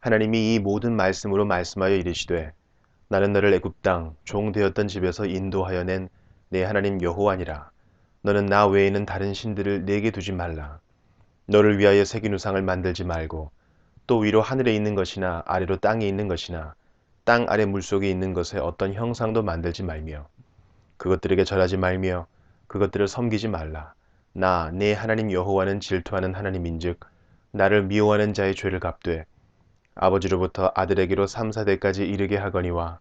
하나님이 이 모든 말씀으로 말씀하여 이르시되 나는 너를 애굽 땅 종 되었던 집에서 인도하여 낸 내 하나님 여호와니라. 너는 나 외에는 다른 신들을 내게 두지 말라. 너를 위하여 새긴 우상을 만들지 말고 또 위로 하늘에 있는 것이나 아래로 땅에 있는 것이나 땅 아래 물속에 있는 것에 어떤 형상도 만들지 말며 그것들에게 절하지 말며 그것들을 섬기지 말라. 나 내 하나님 여호와는 질투하는 하나님인즉 나를 미워하는 자의 죄를 갚되 아버지로부터 아들에게로 3, 4대까지 이르게 하거니와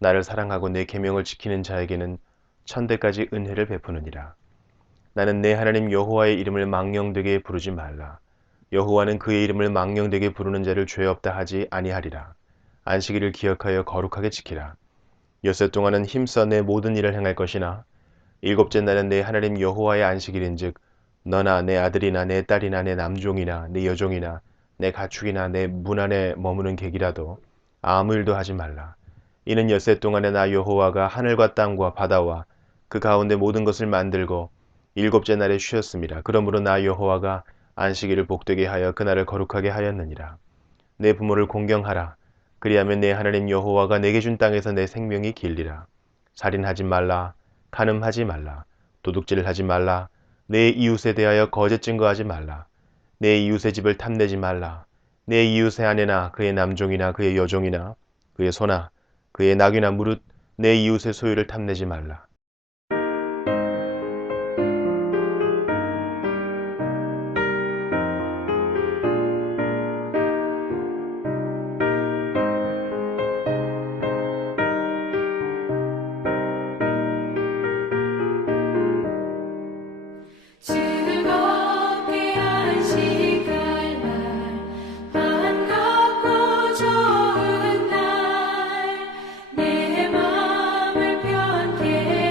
나를 사랑하고 내 계명을 지키는 자에게는 천대까지 은혜를 베푸느니라. 나는 내 하나님 여호와의 이름을 망령되게 부르지 말라. 여호와는 그의 이름을 망령되게 부르는 자를 죄 없다 하지 아니하리라. 안식일을 기억하여 거룩하게 지키라. 엿새 동안은 힘써 내 모든 일을 행할 것이나 일곱째 날은 내 하나님 여호와의 안식일인즉 너나 내 아들이나 내 딸이나 내 남종이나 내 여종이나 내 가축이나 내 문 안에 머무는 객이라도 아무 일도 하지 말라. 이는 엿새 동안에 나 여호와가 하늘과 땅과 바다와 그 가운데 모든 것을 만들고 일곱째 날에 쉬었습니다. 그러므로 나 여호와가 안식일을 복되게 하여 그날을 거룩하게 하였느니라. 내 부모를 공경하라. 그리하면 내 하나님 여호와가 내게 준 땅에서 내 생명이 길리라. 살인하지 말라. 간음하지 말라. 도둑질을 하지 말라. 내 이웃에 대하여 거짓 증거하지 말라. 내 이웃의 집을 탐내지 말라. 내 이웃의 아내나 그의 남종이나 그의 여종이나 그의 소나 그의 낙이나 무릇 내 이웃의 소유를 탐내지 말라. 즐겁게 안식할 날 반갑고 좋은 날 내 맘을 편케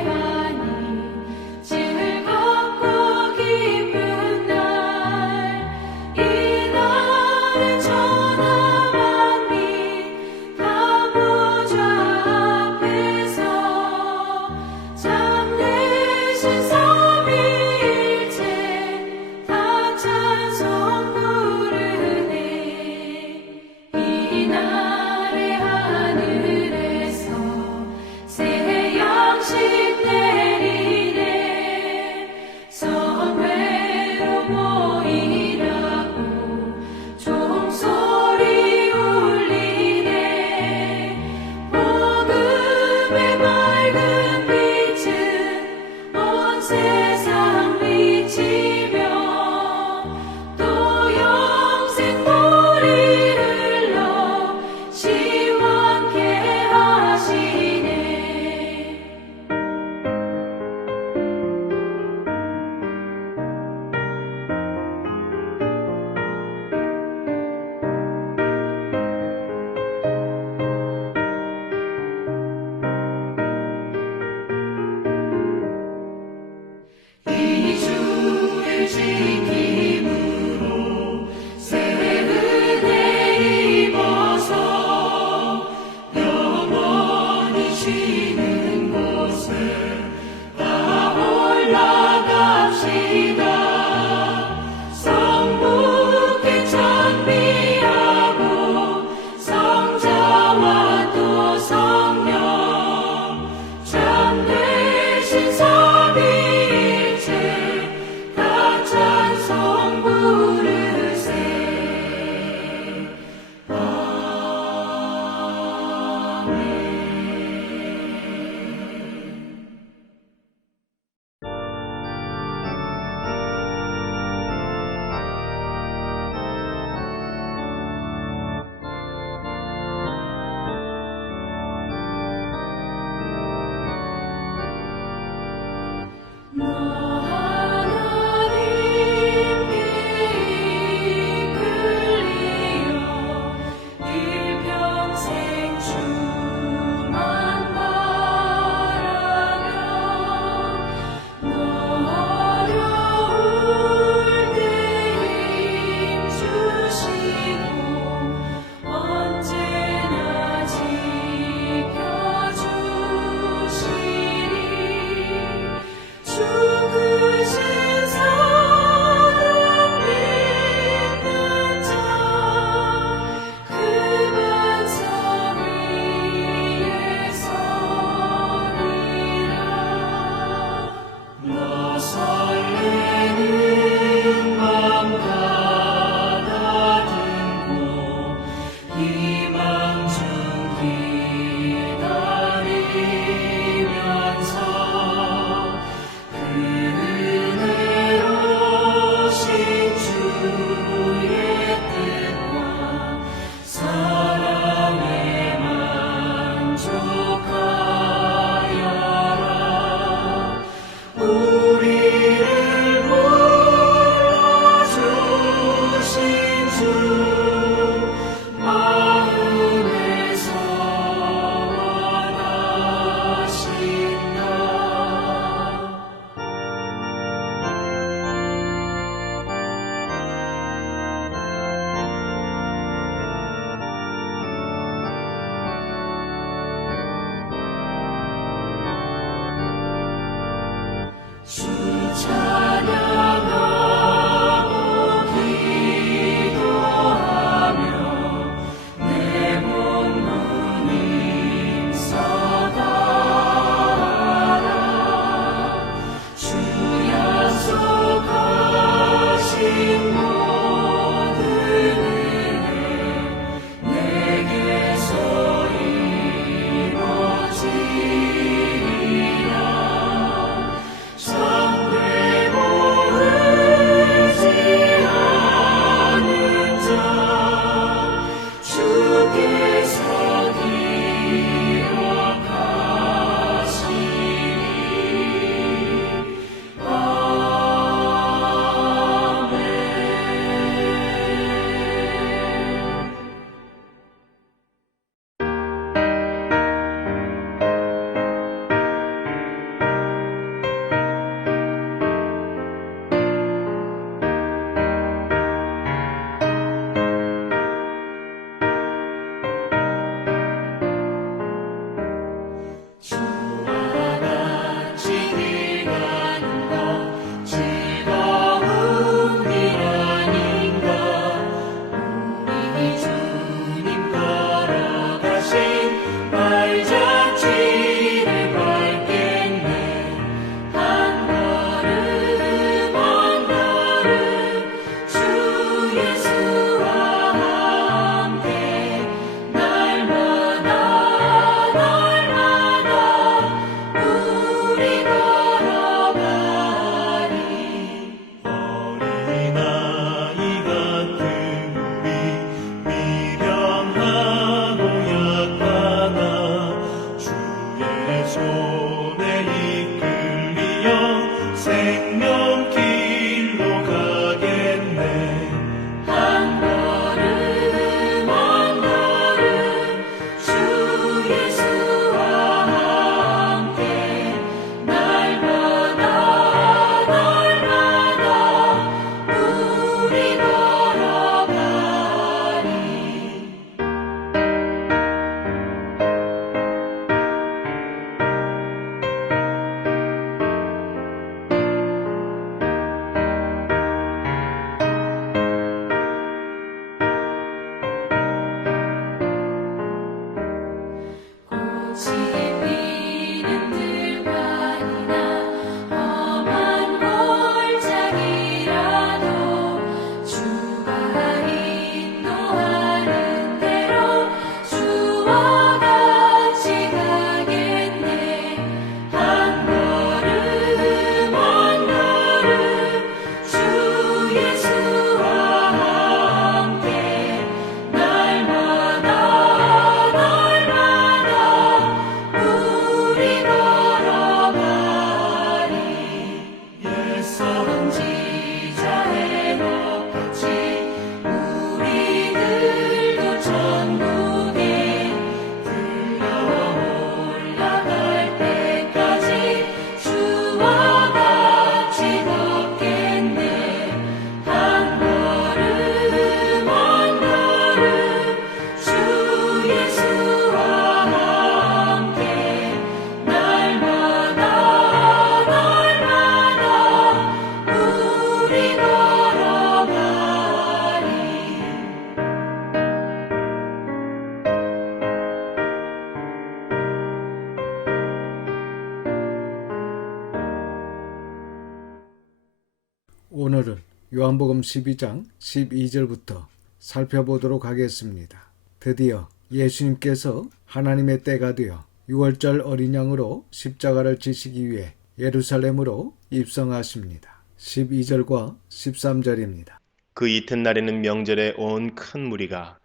오늘은 요한복음 12장 12절부터 살펴보도록 하겠습니다. 드디어 예수님께서 하나님의 때가 되어 6월절 어린 양으로 십자가를 지시기 위해 예루살렘으로 입성하십니다. 12절과 13절입니다. 그 이튿날에는 명절에 온 큰 무리가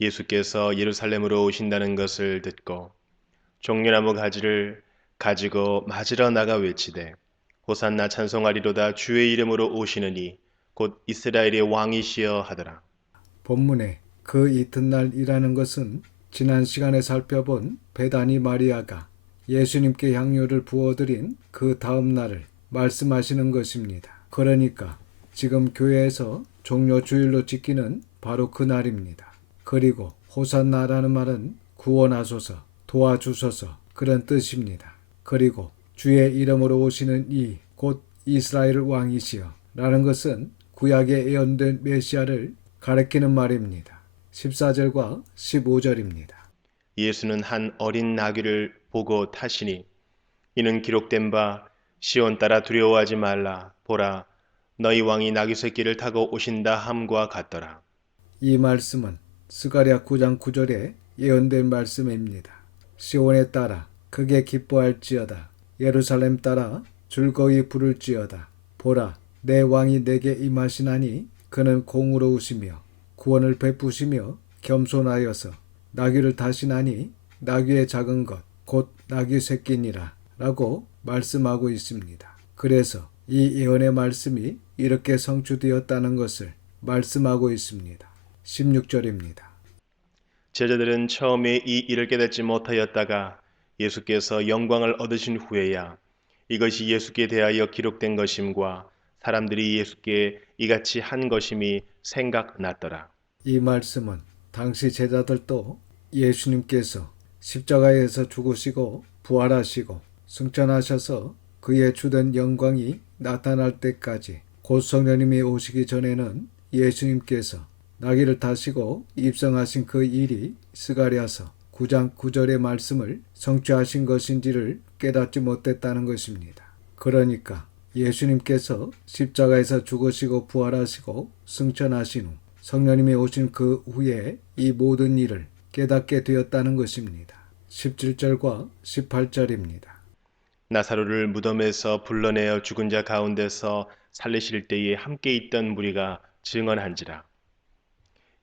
예수께서 예루살렘으로 오신다는 것을 듣고 종려나무 가지를 가지고 맞으러 나가 외치되 호산나 찬송하리로다 주의 이름으로 오시느니 곧 이스라엘의 왕이시여 하더라. 본문에 그 이튿날이라는 것은 지난 시간에 살펴본 베다니 마리아가 예수님께 향료를 부어드린 그 다음 날을 말씀하시는 것입니다. 그러니까 지금 교회에서 종려 주일로 지키는 바로 그 날입니다. 그리고 호산나라는 말은 구원하소서, 도와주소서 그런 뜻입니다. 그리고 주의 이름으로 오시는 이 곧 이스라엘 왕이시여 라는 것은 구약에 예언된 메시아를 가리키는 말입니다. 14절과 15절입니다. 예수는 한 어린 나귀를 보고 타시니 이는 기록된 바 시온 따라 두려워하지 말라 보라 너희 왕이 나귀 새끼를 타고 오신다 함과 같더라. 이 말씀은 스가랴 9장 9절에 예언된 말씀입니다. 시온에 따라 크게 기뻐할지어다. 예루살렘 따라 즐거이 부를지어다. 보라 내 왕이 내게 임하시나니 그는 공의로우시며 구원을 베푸시며 겸손하여서 나귀를 타시나니 나귀의 작은 것 곧 나귀 새끼니라 라고 말씀하고 있습니다. 그래서 이 예언의 말씀이 이렇게 성취되었다는 것을 말씀하고 있습니다. 16절입니다. 제자들은 처음에 이 일을 깨닫지 못하였다가 예수께서 영광을 얻으신 후에야 이것이 예수께 대하여 기록된 것임과 사람들이 예수께 이같이 한 것임이 생각났더라. 이 말씀은 당시 제자들도 예수님께서 십자가에서 죽으시고 부활하시고 승천하셔서 그의 주된 영광이 나타날 때까지 곧 성령님이 오시기 전에는 예수님께서 나귀를 타시고 입성하신 그 일이 스가랴서 9장 9절의 말씀을 성취하신 것인지를 깨닫지 못했다는 것입니다. 그러니까 예수님께서 십자가에서 죽으시고 부활하시고 승천하신 후 성령님이 오신 그 후에 이 모든 일을 깨닫게 되었다는 것입니다. 17절과 18절입니다. 나사로를 무덤에서 불러내어 죽은 자 가운데서 살리실 때에 함께 있던 무리가 증언한지라.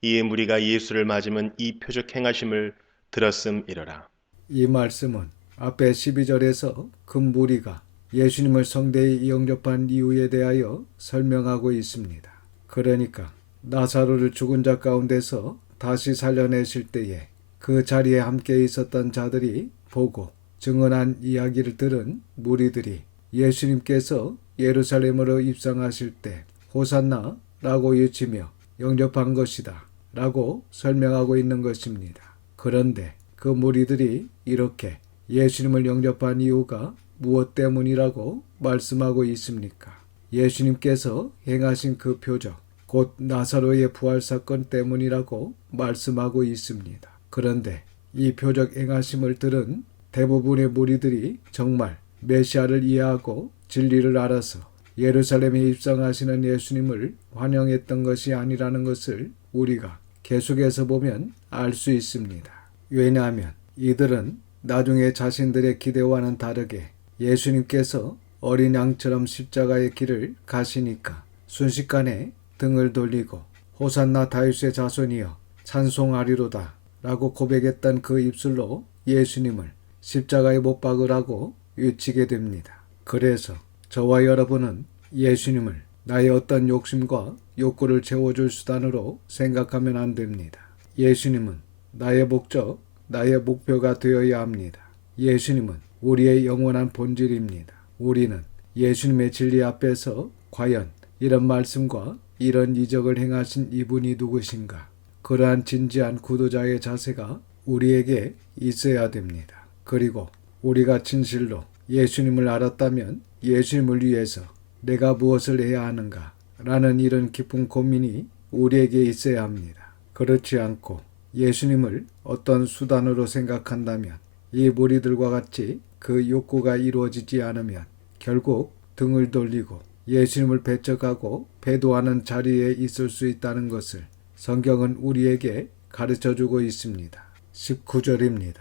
이에 무리가 예수를 맞으면 이 표적 행하심을 들었음이러라. 이 말씀은 앞에 12절에서 그 무리가 예수님을 성대히 영접한 이유에 대하여 설명하고 있습니다. 그러니까 나사로를 죽은 자 가운데서 다시 살려내실 때에 그 자리에 함께 있었던 자들이 보고 증언한 이야기를 들은 무리들이 예수님께서 예루살렘으로 입성하실 때 호산나 라고 외치며 영접한 것이다 라고 설명하고 있는 것입니다. 그런데 그 무리들이 이렇게 예수님을 영접한 이유가 무엇 때문이라고 말씀하고 있습니까? 예수님께서 행하신 그 표적, 곧 나사로의 부활 사건 때문이라고 말씀하고 있습니다. 그런데 이 표적 행하심을 들은 대부분의 무리들이 정말 메시아를 이해하고 진리를 알아서 예루살렘에 입성하시는 예수님을 환영했던 것이 아니라는 것을 우리가 계속해서 보면 알 수 있습니다. 왜냐하면 이들은 나중에 자신들의 기대와는 다르게 예수님께서 어린 양처럼 십자가의 길을 가시니까 순식간에 등을 돌리고 호산나 다윗의 자손이여 찬송하리로다 라고 고백했던 그 입술로 예수님을 십자가에 못 박으라고 외치게 됩니다. 그래서 저와 여러분은 예수님을 나의 어떤 욕심과 욕구를 채워줄 수단으로 생각하면 안 됩니다. 예수님은 나의 목적, 나의 목표가 되어야 합니다. 예수님은 우리의 영원한 본질입니다. 우리는 예수님의 진리 앞에서 과연 이런 말씀과 이런 이적을 행하신 이분이 누구신가? 그러한 진지한 구도자의 자세가 우리에게 있어야 됩니다. 그리고 우리가 진실로 예수님을 알았다면 예수님을 위해서 내가 무엇을 해야 하는가? 라는 이런 깊은 고민이 우리에게 있어야 합니다. 그렇지 않고 예수님을 어떤 수단으로 생각한다면 이 무리들과 같이 그 욕구가 이루어지지 않으면 결국 등을 돌리고 예수님을 배척하고 배도하는 자리에 있을 수 있다는 것을 성경은 우리에게 가르쳐주고 있습니다. 19절입니다.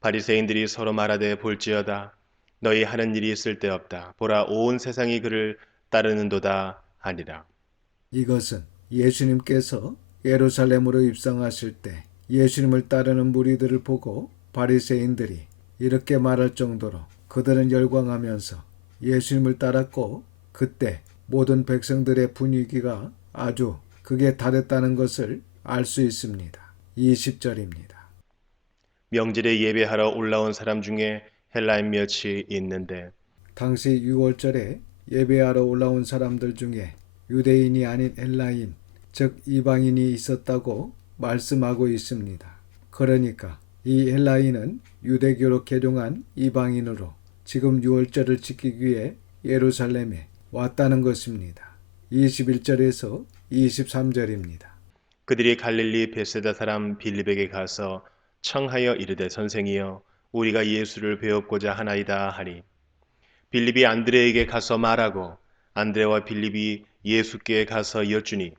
바리새인들이 서로 말하되 볼지어다 너희 하는 일이 쓸데없다 보라 온 세상이 그를 따르는도다 하니라. 이것은 예수님께서 예루살렘으로 입성하실 때 예수님을 따르는 무리들을 보고 바리새인들이 이렇게 말할 정도로 그들은 열광하면서 예수님을 따랐고 그때 모든 백성들의 분위기가 아주 극에 달했다는 것을 알 수 있습니다. 20절입니다. 명절에 예배하러 올라온 사람 중에 헬라인 몇이 있는데 당시 6월절에 예배하러 올라온 사람들 중에 유대인이 아닌 헬라인, 즉 이방인이 있었다고 말씀하고 있습니다. 그러니까 이 헬라인은 유대교로 개종한 이방인으로 지금 6월절을 지키기 위해 예루살렘에 왔다는 것입니다. 21절에서 23절입니다. 그들이 갈릴리 베세다 사람 빌립에게 가서 청하여 이르되 선생이여 우리가 예수를 배웠고자 하나이다 하니 빌립이 안드레에게 가서 말하고 안드레와 빌립이 예수께 가서 여쭈니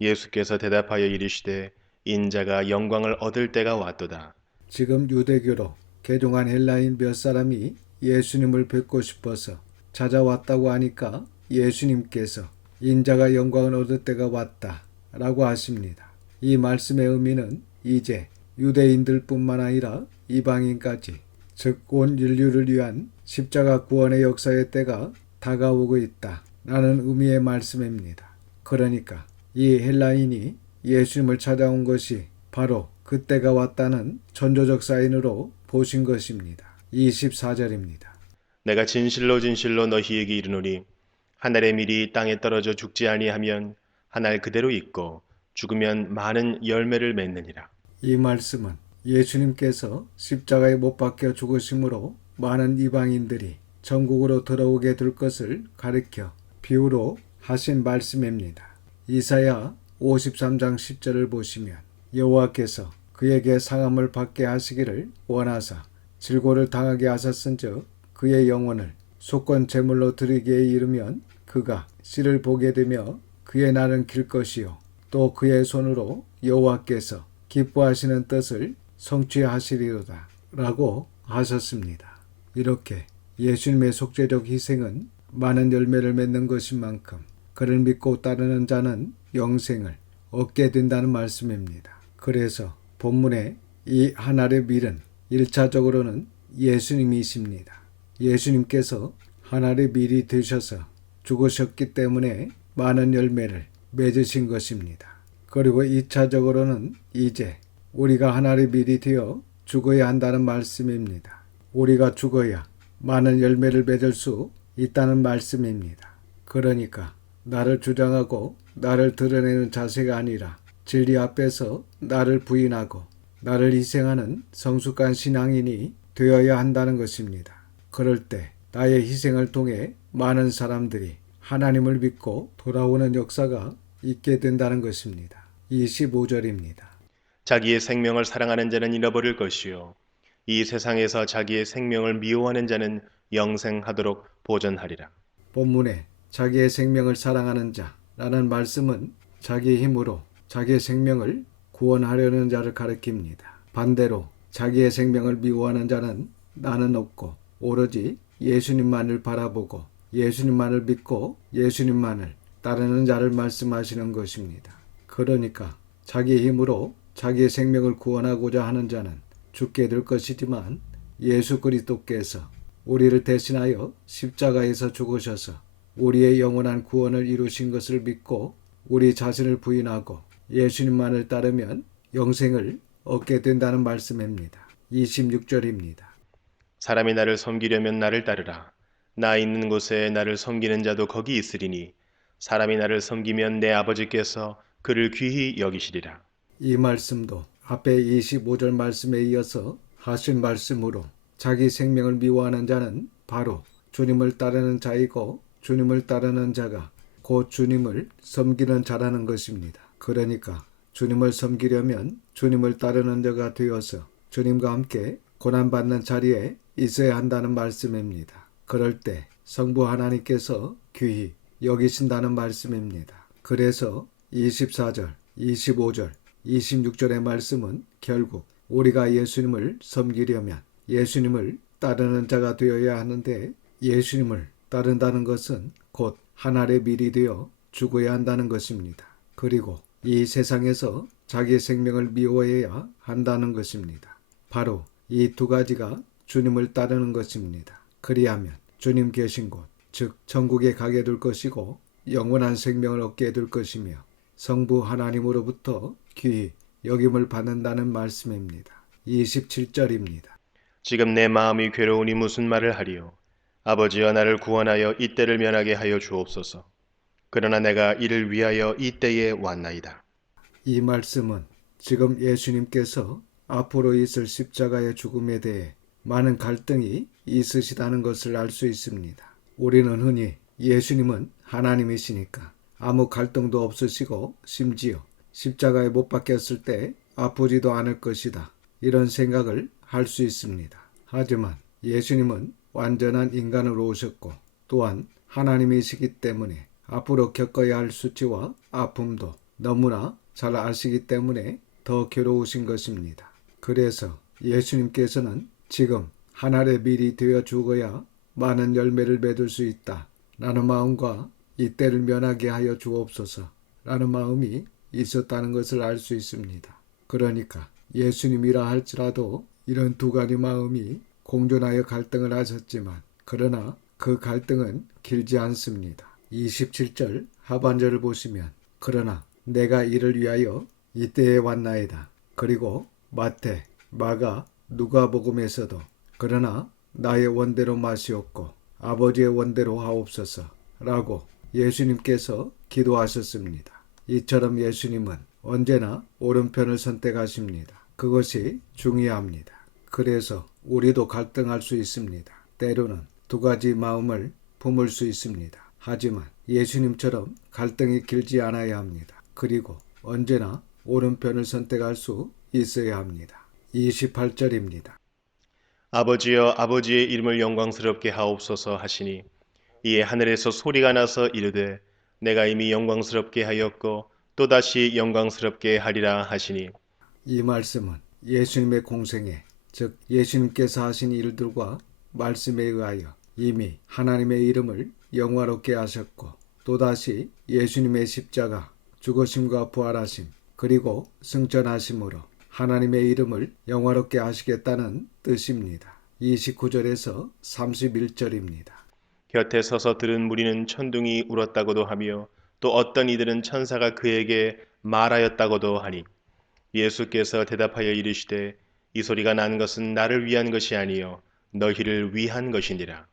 예수께서 대답하여 이르시되 인자가 영광을 얻을 때가 왔도다. 지금 유대교로 개종한 헬라인 몇 사람이 예수님을 뵙고 싶어서 찾아왔다고 하니까 예수님께서 인자가 영광을 얻을 때가 왔다 라고 하십니다. 이 말씀의 의미는 이제 유대인들 뿐만 아니라 이방인까지 즉 온 인류를 위한 십자가 구원의 역사의 때가 다가오고 있다 라는 의미의 말씀입니다. 그러니까 이 헬라인이 예수님을 찾아온 것이 바로 그때가 왔다는 전조적 사인으로 보신 것입니다. 24절입니다. 내가 진실로 진실로 너희에게 이르노니 하늘의 밀이 땅에 떨어져 죽지 아니하면 하늘 그대로 있고 죽으면 많은 열매를 맺느니라. 이 말씀은 예수님께서 십자가에 못 박혀 죽으심으로 많은 이방인들이 천국으로 들어오게 될 것을 가리켜 비유로 하신 말씀입니다. 이사야 53장 10절을 보시면 여호와께서 그에게 상함을 받게 하시기를 원하사 질고를 당하게 하셨은즉 그의 영혼을 속건 제물로 드리기에 이르면 그가 씨를 보게 되며 그의 날은 길 것이요 또 그의 손으로 여호와께서 기뻐하시는 뜻을 성취하시리로다 라고 하셨습니다. 이렇게 예수님의 속죄적 희생은 많은 열매를 맺는 것인 만큼 그를 믿고 따르는 자는 영생을 얻게 된다는 말씀입니다. 그래서 본문에 이 하늘의 밀은 1차적으로는 예수님이십니다. 예수님께서 하늘의 밀이 되셔서 죽으셨기 때문에 많은 열매를 맺으신 것입니다. 그리고 2차적으로는 이제 우리가 하늘의 밀이 되어 죽어야 한다는 말씀입니다. 우리가 죽어야 많은 열매를 맺을 수 있다는 말씀입니다. 그러니까 나를 주장하고 나를 드러내는 자세가 아니라 진리 앞에서 나를 부인하고 나를 희생하는 성숙한 신앙인이 되어야 한다는 것입니다. 그럴 때 나의 희생을 통해 많은 사람들이 하나님을 믿고 돌아오는 역사가 있게 된다는 것입니다. 25절입니다. 자기의 생명을 사랑하는 자는 잃어버릴 것이요 이 세상에서 자기의 생명을 미워하는 자는 영생하도록 보존하리라. 본문에 자기의 생명을 사랑하는 자라는 말씀은 자기의 힘으로 자기의 생명을 구원하려는 자를 가리킵니다. 반대로 자기의 생명을 미워하는 자는 나는 없고 오로지 예수님만을 바라보고 예수님만을 믿고 예수님만을 따르는 자를 말씀하시는 것입니다. 그러니까 자기의 힘으로 자기의 생명을 구원하고자 하는 자는 죽게 될 것이지만 예수 그리스도께서 우리를 대신하여 십자가에서 죽으셔서 우리의 영원한 구원을 이루신 것을 믿고 우리 자신을 부인하고 예수님만을 따르면 영생을 얻게 된다는 말씀입니다. 26절입니다. 사람이 나를 섬기려면 나를 따르라. 나 있는 곳에 나를 섬기는 자도 거기 있으리니 사람이 나를 섬기면 내 아버지께서 그를 귀히 여기시리라. 이 말씀도 앞에 25절 말씀에 이어서 하신 말씀으로 자기 생명을 미워하는 자는 바로 주님을 따르는 자이고 주님을 따르는 자가 곧 주님을 섬기는 자라는 것입니다. 그러니까 주님을 섬기려면 주님을 따르는 자가 되어서 주님과 함께 고난받는 자리에 있어야 한다는 말씀입니다. 그럴 때 성부 하나님께서 귀히 여기신다는 말씀입니다. 그래서 24절, 25절, 26절의 말씀은 결국 우리가 예수님을 섬기려면 예수님을 따르는 자가 되어야 하는데, 예수님을 따른다는 것은 곧 한 알의 밀이 되어 죽어야 한다는 것입니다. 그리고 이 세상에서 자기 생명을 미워해야 한다는 것입니다. 바로 이 두 가지가 주님을 따르는 것입니다. 그리하면 주님 계신 곳, 즉 천국에 가게 될 것이고 영원한 생명을 얻게 될 것이며 성부 하나님으로부터 귀히 여김을 받는다는 말씀입니다. 27절입니다. 지금 내 마음이 괴로우니 무슨 말을 하리요. 아버지여 나를 구원하여 이 때를 면하게 하여 주옵소서. 그러나 내가 이를 위하여 이 때에 왔나이다. 이 말씀은 지금 예수님께서 앞으로 있을 십자가의 죽음에 대해 많은 갈등이 있으시다는 것을 알 수 있습니다. 우리는 흔히 예수님은 하나님이시니까 아무 갈등도 없으시고 심지어 십자가에 못 박혔을 때 아프지도 않을 것이다, 이런 생각을 할 수 있습니다. 하지만 예수님은 완전한 인간으로 오셨고 또한 하나님이시기 때문에 앞으로 겪어야 할 수치와 아픔도 너무나 잘 아시기 때문에 더 괴로우신 것입니다. 그래서 예수님께서는 지금 한 알의 밀이 되어 죽어야 많은 열매를 맺을 수 있다 라는 마음과 이 때를 면하게 하여 주옵소서 라는 마음이 있었다는 것을 알 수 있습니다. 그러니까 예수님이라 할지라도 이런 두 가지 마음이 공존하여 갈등을 하셨지만, 그러나 그 갈등은 길지 않습니다. 27절 하반절을 보시면 그러나 내가 이를 위하여 이때에 왔나이다. 그리고 마태, 마가, 누가복음에서도 그러나 나의 원대로 마시옵고 아버지의 원대로 하옵소서 라고 예수님께서 기도하셨습니다. 이처럼 예수님은 언제나 오른편을 선택하십니다. 그것이 중요합니다. 그래서 우리도 갈등할 수 있습니다. 때로는 두 가지 마음을 품을 수 있습니다. 하지만 예수님처럼 갈등이 길지 않아야 합니다. 그리고 언제나 오른편을 선택할 수 있어야 합니다. 28절입니다. 아버지여 아버지의 이름을 영광스럽게 하옵소서 하시니 이에 하늘에서 소리가 나서 이르되 내가 이미 영광스럽게 하였고 또다시 영광스럽게 하리라 하시니, 이 말씀은 예수님의 공생애, 즉 예수님께서 하신 일들과 말씀에 의하여 이미 하나님의 이름을 영화롭게 하셨고 또다시 예수님의 십자가, 죽으심과 부활하심, 그리고 승천하심으로 하나님의 이름을 영화롭게 하시겠다는 뜻입니다. 29절에서 31절입니다. 곁에 서서 들은 무리는 천둥이 울었다고도 하며 또 어떤 이들은 천사가 그에게 말하였다고도 하니, 예수께서 대답하여 이르시되 이 소리가 난 것은 나를 위한 것이 아니요 너희를 위한 것이니라.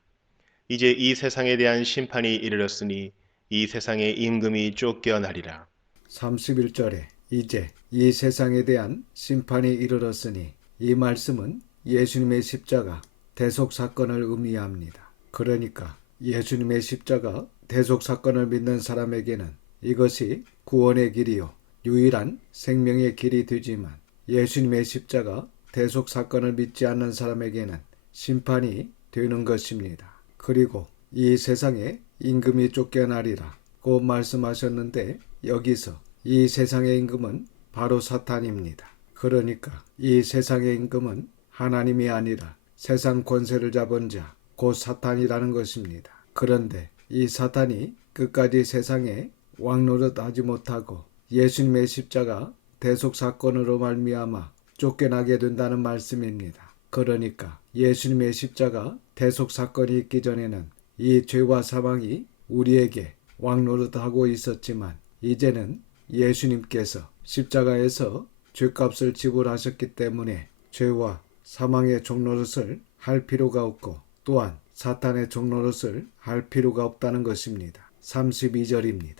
이제 이 세상에 대한 심판이 이르렀으니 이 세상의 임금이 쫓겨나리라. 31절에 이제 이 세상에 대한 심판이 이르렀으니, 이 말씀은 예수님의 십자가 대속 사건을 의미합니다. 그러니까 예수님의 십자가 대속 사건을 믿는 사람에게는 이것이 구원의 길이요 유일한 생명의 길이 되지만, 예수님의 십자가 대속 사건을 믿지 않는 사람에게는 심판이 되는 것입니다. 그리고 이 세상에 임금이 쫓겨나리라 고 말씀하셨는데, 여기서 이 세상의 임금은 바로 사탄입니다. 그러니까 이 세상의 임금은 하나님이 아니라 세상 권세를 잡은 자, 곧 사탄이라는 것입니다. 그런데 이 사탄이 끝까지 세상에 왕노릇하지 못하고 예수님의 십자가 대속 사건으로 말미암아 쫓겨나게 된다는 말씀입니다. 그러니까 예수님의 십자가 대속 사건이 있기 전에는 이 죄와 사망이 우리에게 왕노릇하고 있었지만, 이제는 예수님께서 십자가에서 죄값을 지불하셨기 때문에 죄와 사망의 종노릇을 할 필요가 없고 또한 사탄의 종노릇을 할 필요가 없다는 것입니다. 32절입니다.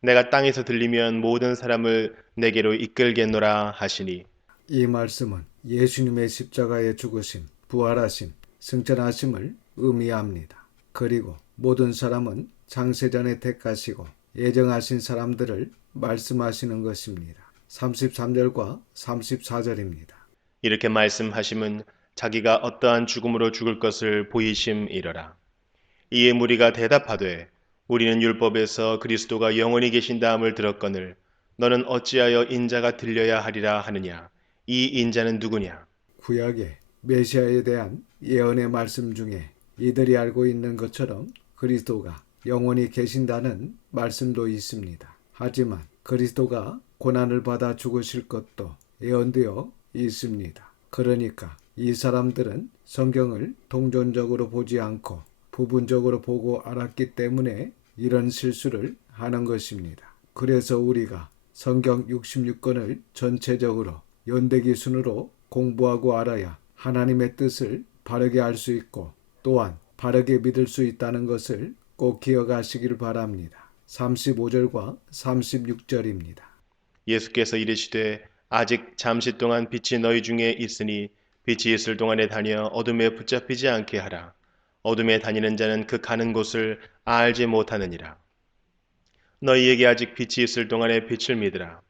내가 땅에서 들리면 모든 사람을 내게로 이끌겠노라 하시니, 이 말씀은 예수님의 십자가의 죽으심, 부활하심, 승천하심을 의미합니다. 그리고 모든 사람은 창세전에 택하시고 예정하신 사람들을 말씀하시는 것입니다. 33절과 34절입니다. 이렇게 말씀하심은 자기가 어떠한 죽음으로 죽을 것을 보이심이러라. 이에 무리가 대답하되 우리는 율법에서 그리스도가 영원히 계신다함을 들었거늘 너는 어찌하여 인자가 들려야 하리라 하느냐. 이 인자는 누구냐? 구약의 메시아에 대한 예언의 말씀 중에 이들이 알고 있는 것처럼 그리스도가 영원히 계신다는 말씀도 있습니다. 하지만 그리스도가 고난을 받아 죽으실 것도 예언되어 있습니다. 그러니까 이 사람들은 성경을 동전적으로 보지 않고 부분적으로 보고 알았기 때문에 이런 실수를 하는 것입니다. 그래서 우리가 성경 66권을 전체적으로 연대기 순으로 공부하고 알아야 하나님의 뜻을 바르게 알 수 있고 또한 바르게 믿을 수 있다는 것을 꼭 기억하시길 바랍니다. 35절과 36절입니다. 예수께서 이르시되 아직 잠시 동안 빛이 너희 중에 있으니 빛이 있을 동안에 다녀 어둠에 붙잡히지 않게 하라. 어둠에 다니는 자는 그 가는 곳을 알지 못하느니라. 너희에게 아직 빛이 있을 동안에 빛을 믿으라.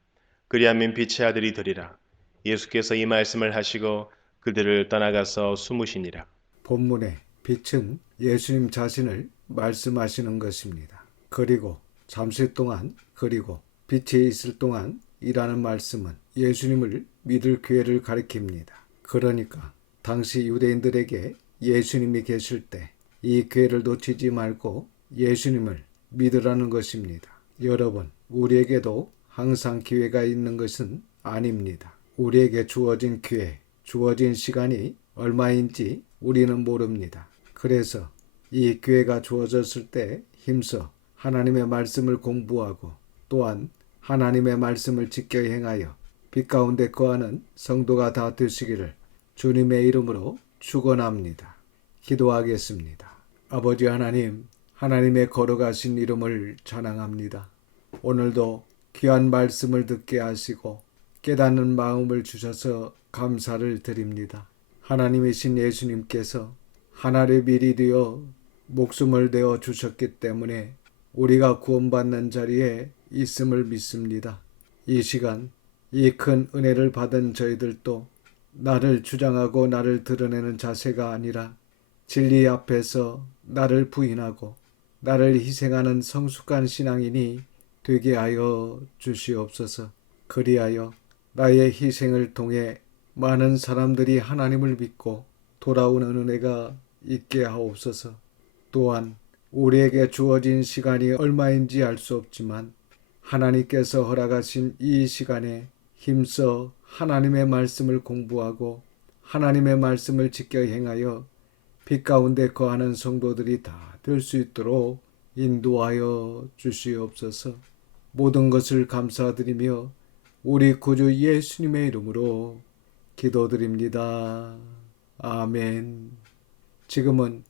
그리하면 빛의 아들이 되리라. 예수께서 이 말씀을 하시고 그들을 떠나가서 숨으시니라. 본문의 빛은 예수님 자신을 말씀하시는 것입니다. 그리고 잠시 동안 그리고 빛이 있을 동안 이라는 말씀은 예수님을 믿을 기회를 가리킵니다. 그러니까 당시 유대인들에게 예수님이 계실 때 이 기회를 놓치지 말고 예수님을 믿으라는 것입니다. 여러분, 우리에게도 항상 기회가 있는 것은 아닙니다. 우리에게 주어진 기회, 주어진 시간이 얼마인지 우리는 모릅니다. 그래서 이 기회가 주어졌을 때 힘써 하나님의 말씀을 공부하고 또한 하나님의 말씀을 지켜 행하여 빛 가운데 거하는 성도가 다 되시기를 주님의 이름으로 축원합니다. 기도하겠습니다. 아버지 하나님, 하나님의 거룩하신 이름을 찬양합니다. 오늘도 귀한 말씀을 듣게 하시고 깨닫는 마음을 주셔서 감사를 드립니다. 하나님이신 예수님께서 하나님의 밀이 되어 목숨을 내어 주셨기 때문에 우리가 구원받는 자리에 있음을 믿습니다. 이 시간 이 큰 은혜를 받은 저희들도 나를 주장하고 나를 드러내는 자세가 아니라 진리 앞에서 나를 부인하고 나를 희생하는 성숙한 신앙인이 되게 하여 주시옵소서. 그리하여 나의 희생을 통해 많은 사람들이 하나님을 믿고 돌아오는 은혜가 있게 하옵소서. 또한 우리에게 주어진 시간이 얼마인지 알 수 없지만 하나님께서 허락하신 이 시간에 힘써 하나님의 말씀을 공부하고 하나님의 말씀을 지켜 행하여 빛 가운데 거하는 성도들이 다 될 수 있도록 인도하여 주시옵소서. 모든 것을 감사드리며 우리 구주 예수님의 이름으로 기도드립니다. 아멘. 지금은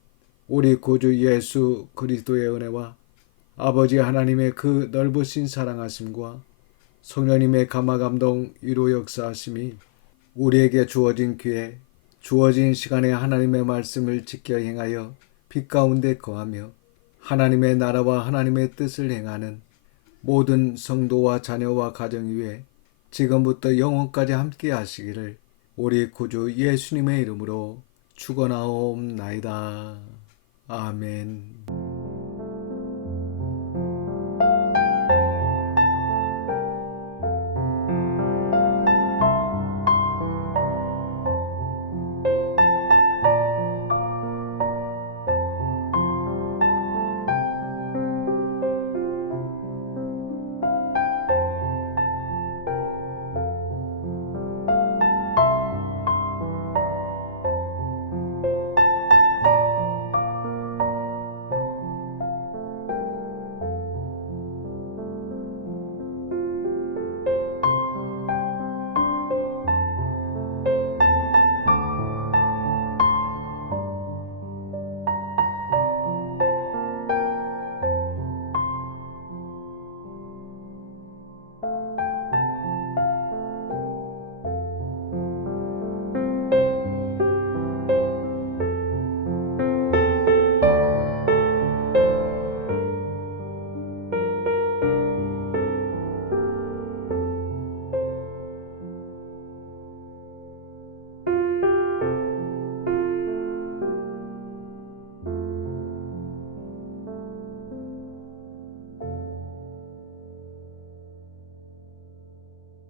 우리 구주 예수 그리스도의 은혜와 아버지 하나님의 그 넓으신 사랑하심과 성령님의 감화감동 위로 역사하심이 우리에게 주어진 기회, 주어진 시간에 하나님의 말씀을 지켜 행하여 빛 가운데 거하며 하나님의 나라와 하나님의 뜻을 행하는 모든 성도와 자녀와 가정 위에 지금부터 영원까지 함께 하시기를 우리 구주 예수님의 이름으로 축원하옵나이다. 아멘.